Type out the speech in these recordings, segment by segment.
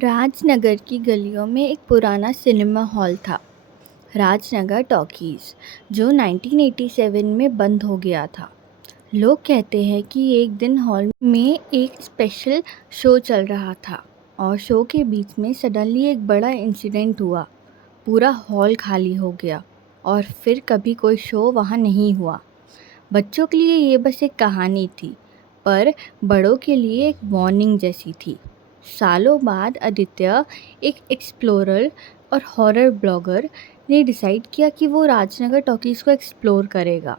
राजनगर की गलियों में एक पुराना सिनेमा हॉल था, राजनगर टॉकीज, जो 1987 में बंद हो गया था। लोग कहते हैं कि एक दिन हॉल में एक स्पेशल शो चल रहा था और शो के बीच में सडनली एक बड़ा इंसिडेंट हुआ। पूरा हॉल खाली हो गया और फिर कभी कोई शो वहाँ नहीं हुआ। बच्चों के लिए ये बस एक कहानी थी, पर बड़ों के लिए एक वार्निंग जैसी थी। सालों बाद आदित्य, एक एक्सप्लोरर और हॉरर ब्लॉगर, ने डिसाइड किया कि वो राजनगर टॉकीज़ को एक्सप्लोर करेगा।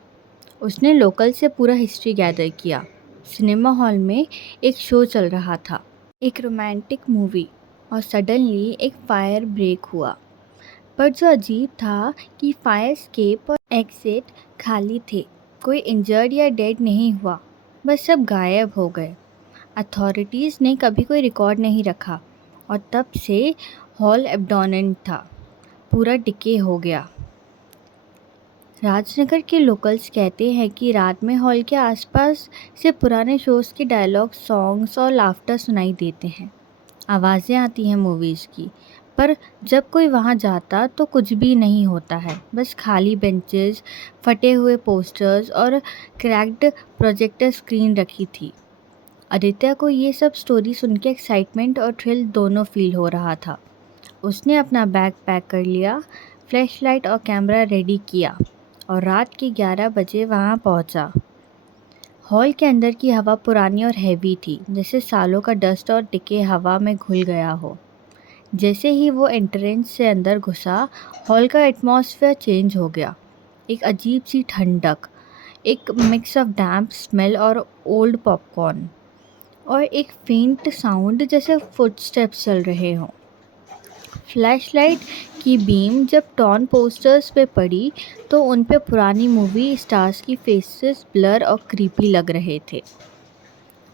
उसने लोकल से पूरा हिस्ट्री गैदर किया। सिनेमा हॉल में एक शो चल रहा था, एक रोमांटिक मूवी, और सडनली एक फायर ब्रेक हुआ। पर जो अजीब था कि फायर एस्केप और एग्जिट खाली थे। कोई इंजर्ड या डेड नहीं हुआ, बस सब गायब हो गए। अथॉरिटीज़ ने कभी कोई रिकॉर्ड नहीं रखा और तब से हॉल एब्डोनेंट था, पूरा डिके हो गया। राजनगर के लोकल्स कहते हैं कि रात में हॉल के आसपास से पुराने शोज़ के डायलॉग, सॉन्ग्स और लाफ्टर सुनाई देते हैं। आवाज़ें आती हैं मूवीज़ की, पर जब कोई वहाँ जाता तो कुछ भी नहीं होता है, बस खाली बेंचेस, फटे हुए पोस्टर्स और क्रैक्ड प्रोजेक्टर स्क्रीन रखी थी। आदित्य को ये सब स्टोरी सुन के एक्साइटमेंट और थ्रिल दोनों फील हो रहा था। उसने अपना बैग पैक कर लिया, फ्लैशलाइट और कैमरा रेडी किया और रात के 11 बजे वहाँ पहुँचा। हॉल के अंदर की हवा पुरानी और हैवी थी, जैसे सालों का डस्ट और डिके हवा में घुल गया हो। जैसे ही वो एंट्रेंस से अंदर घुसा, हॉल का एटमॉस्फेयर चेंज हो गया। एक अजीब सी ठंडक, एक मिक्स ऑफ डैम्प स्मेल और ओल्ड पॉपकॉर्न, और एक फेंट साउंड जैसे फुटस्टेप्स चल रहे हों। फ्लैशलाइट की बीम जब टॉर्न पोस्टर्स पे पड़ी तो उन पे पुरानी मूवी स्टार्स की फेसेस ब्लर और क्रीपी लग रहे थे।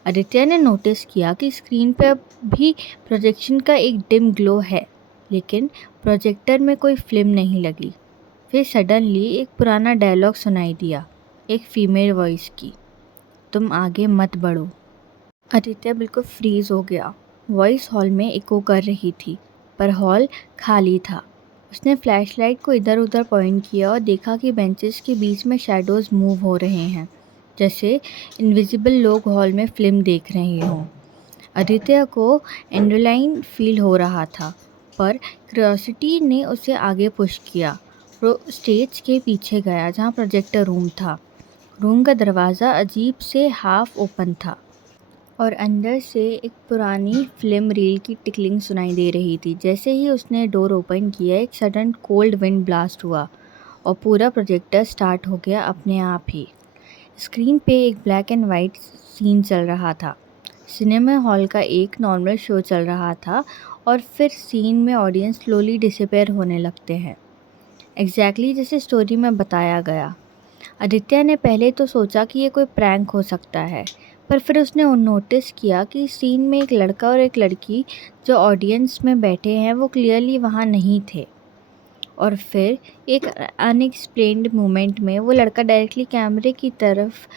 आदित्य ने नोटिस किया कि स्क्रीन पे अब भी प्रोजेक्शन का एक डिम ग्लो है, लेकिन प्रोजेक्टर में कोई फिल्म नहीं लगी। फिर सडनली एक पुराना डायलॉग सुनाई दिया, एक फीमेल वॉइस की, "तुम आगे मत बढ़ो।" आदित्य बिल्कुल फ्रीज हो गया। वॉइस हॉल में इको कर रही थी, पर हॉल खाली था। उसने फ्लैशलाइट को इधर उधर पॉइंट किया और देखा कि बेंचेस के बीच में शैडोज़ मूव हो रहे हैं, जैसे इनविजिबल लोग हॉल में फिल्म देख रहे हों। आदित्य को एड्रेनलाइन फील हो रहा था, पर क्यूरियोसिटी ने उसे आगे पुश किया। वो स्टेज के पीछे गया जहाँ प्रोजेक्टर रूम था। रूम का दरवाज़ा अजीब से हाफ ओपन था और अंदर से एक पुरानी फिल्म रील की टिकलिंग सुनाई दे रही थी। जैसे ही उसने डोर ओपन किया, एक सडन कोल्ड विंड ब्लास्ट हुआ और पूरा प्रोजेक्टर स्टार्ट हो गया अपने आप ही। स्क्रीन पे एक ब्लैक एंड वाइट सीन चल रहा था। सिनेमा हॉल का एक नॉर्मल शो चल रहा था और फिर सीन में ऑडियंस स्लोली डिसअपेयर होने लगते हैं, एग्जैक्टली जैसे स्टोरी में बताया गया। आदित्य ने पहले तो सोचा कि ये कोई प्रैंक हो सकता है, पर फिर उसने नोटिस किया कि सीन में एक लड़का और एक लड़की जो ऑडियंस में बैठे हैं वो क्लियरली वहाँ नहीं थे। और फिर एक अनएक्सप्लेन्ड मोमेंट में वो लड़का डायरेक्टली कैमरे की तरफ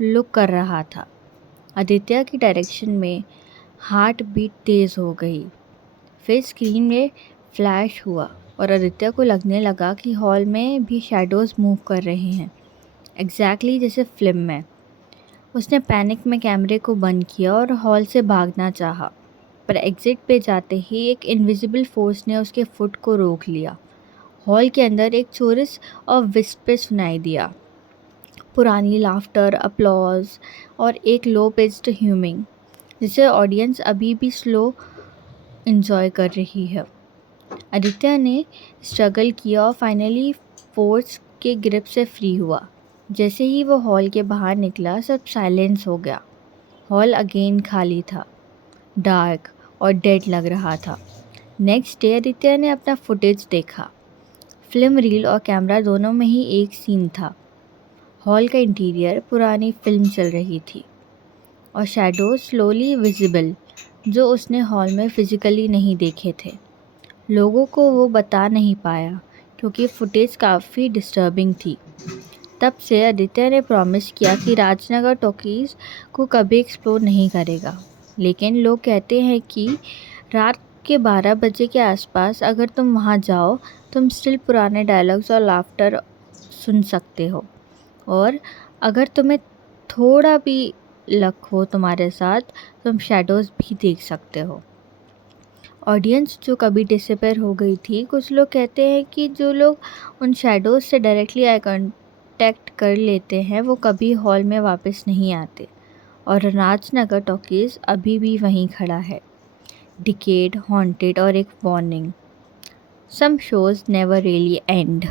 लुक कर रहा था। आदित्य की डायरेक्शन में हार्ट बीट तेज़ हो गई। फिर स्क्रीन में फ्लैश हुआ और आदित्य को लगने लगा कि हॉल में भी शैडोज़ मूव कर रहे हैं, एग्जैक्टली जैसे फिल्म में। उसने पैनिक में कैमरे को बंद किया और हॉल से भागना चाहा, पर एग्जिट पे जाते ही एक इनविजिबल फोर्स ने उसके फुट को रोक लिया। हॉल के अंदर एक चोरस और विस्पर सुनाई दिया, पुरानी लाफ्टर, अपलॉज और एक लो पिच्ड ह्यूमिंग, जिसे ऑडियंस अभी भी स्लो एंजॉय कर रही है। आदित्य ने स्ट्रगल किया और फाइनली फोर्स के ग्रिप से फ्री हुआ। जैसे ही वो हॉल के बाहर निकला, सब साइलेंस हो गया। हॉल अगेन खाली था, डार्क और डेड लग रहा था। नेक्स्ट डे आदित्य ने अपना फुटेज देखा। फिल्म रील और कैमरा दोनों में ही एक सीन था। हॉल का इंटीरियर पुरानी फिल्म चल रही थी और शैडो स्लोली विजिबल, जो उसने हॉल में फिजिकली नहीं देखे थे। लोगों को वो बता नहीं पाया क्योंकि फुटेज काफ़ी डिस्टर्बिंग थी। तब से आदित्य ने प्रॉमिस किया कि राजनगर टॉकीज़ को कभी एक्सप्लोर नहीं करेगा। लेकिन लोग कहते हैं कि रात के 12 बजे के आसपास अगर तुम वहाँ जाओ, तुम स्टिल पुराने डायलॉग्स और लाफ्टर सुन सकते हो। और अगर तुम्हें थोड़ा भी लक हो तुम्हारे साथ, तुम शैडोज़ भी देख सकते हो। ऑडियंस जो कभी डिसअपियर हो गई थी, कुछ लोग कहते हैं कि जो लोग उन शैडोज़ से डायरेक्टली आई कांटेक्ट कर लेते हैं, वो कभी हॉल में वापस नहीं आते। और राजनगर टॉकीज़ अभी भी वहीं खड़ा है, डिकेड, हॉन्टेड और एक warning. Some shows never really and.